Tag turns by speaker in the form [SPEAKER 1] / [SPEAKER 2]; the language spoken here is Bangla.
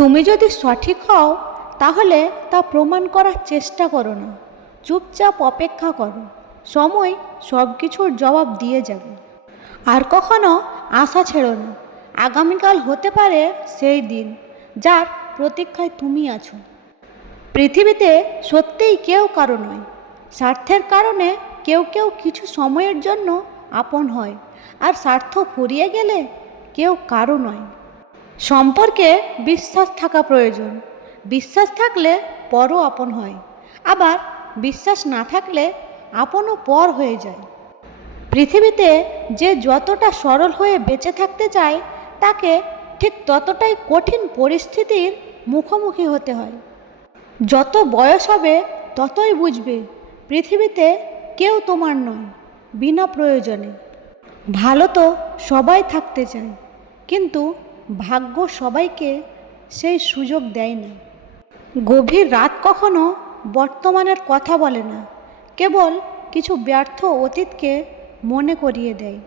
[SPEAKER 1] তুমি যদি সঠিক হও, তাহলে তা প্রমাণ করার চেষ্টা করো না। চুপচাপ অপেক্ষা করো। সময় সব কিছুর জবাব দিয়ে যাবে। আর কখনো আশা ছেড়ো না। আগামীকাল হতে পারে সেই দিন যার প্রতীক্ষায় তুমি আছো। পৃথিবীতে সত্যিই কেউ কারও নয়। স্বার্থের কারণে কেউ কেউ কিছু সময়ের জন্য আপন হয়। আর স্বার্থ ফুরিয়ে গেলে কেউ কারও নয়। সম্পর্কে বিশ্বাস থাকা প্রয়োজন। বিশ্বাস থাকলে পরও আপন হয়। আবার বিশ্বাস না থাকলে আপনও পর হয়ে যায়। পৃথিবীতে যে যতটা সরল হয়ে বেঁচে থাকতে চায়, তাকে ঠিক ততটাই কঠিন পরিস্থিতির মুখোমুখি হতে হয়। যত বয়স হবে, ততই বুঝবে, পৃথিবীতে কেউ তোমার নয়, বিনা প্রয়োজনে। ভালো তো সবাই থাকতে চায়, কিন্তু ভাগ্য সবাইকে সেই সুযোগ দেয় না। গভীর রাত কখনো বর্তমানের কথা বলে না, কেবল কিছু ব্যর্থ অতীতকে মনে করিয়ে দেয়।